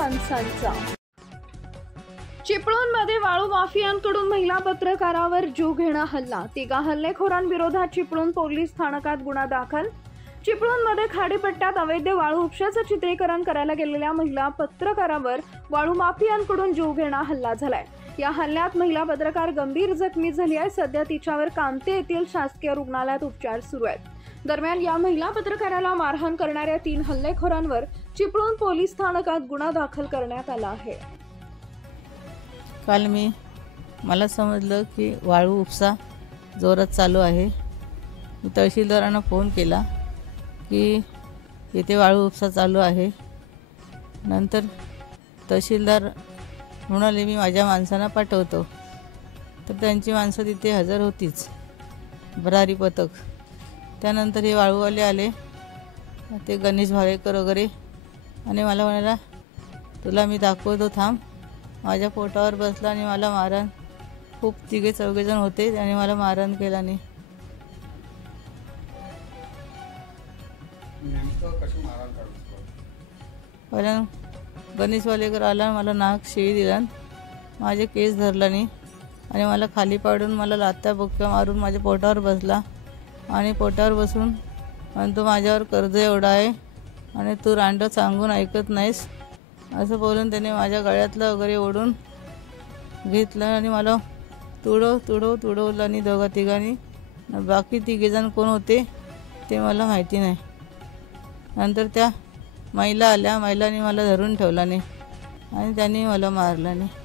माणसांचा। चिपळूणमध्ये वाळू माफियांकडून महिला पत्रकारावर जीव घेणा हल्ला। तिघा हल्लेखोरांविरोधात चिपळूण पोलीस स्थानकात गुन्हा दाखल। चिपळूणमध्ये खाडीपट्ट्यात अवैध वाळू उपशाचं चित्रीकरण करायला गेलेल्या महिला पत्रकारावर वाळू माफियांकडून जीव घेणा हल्ला झालाय। या हल्ल्यात महिला पत्रकार गंभीर जखमी झाली आहे। सध्या तिच्यावर कामते येथील शासकीय रुग्णालयात उपचार सुरू आहेत। दरम्यान या महिला पत्रकाराला मारहाण करणाऱ्या 3 हल्लेखोरांवर चिपळूण पोलीस स्थानकात गुन्हा दाखल करण्यात आला आहे। काल मला समजलं की वाळू उपसा जोरात चालू आहे। मी तहसीलदारांना फोन केला की येथे वाळू उपसा चालू आहे। नंतर तहसीलदार म्हणाले मी माझ्या माणसांना पाठवतो। तर त्यांची माणसं तिथे हजर होतीच, भरारी पथक। त्यानंतर हे वाळूवाले आले, ते गणेश भालेकर वगैरे, आणि मला म्हणाला तुला मी दाखवतो थांब। माझ्या पोटावर बसला आणि मला मारहाण, खूप 3-4 होते, आणि मला मारहाण केला नाही। पहिल्या गणेश वालेकर आला, मला नाक शिवी दिला, माझे केस धरला नाही, आणि मला खाली पाडून मला लाथा बुक्क्या मारून माझ्या पोटावर बसला, आणि पोटावर बसून म्हणतो माझ्यावर कर्ज एवढा आहे आणि तू रांड सांगून ऐकत नाहीस, असं बोलून त्याने माझ्या गळ्यातलं वगैरे ओढून घेतलं आणि मला तुडवलं आणि 2-3 बाकी 3 कोण होते ते मला माहिती नाही। नंतर त्या महिला आल्या, महिलांनी मला धरून ठेवला नाही आणि त्यांनी मला मारलं नाही।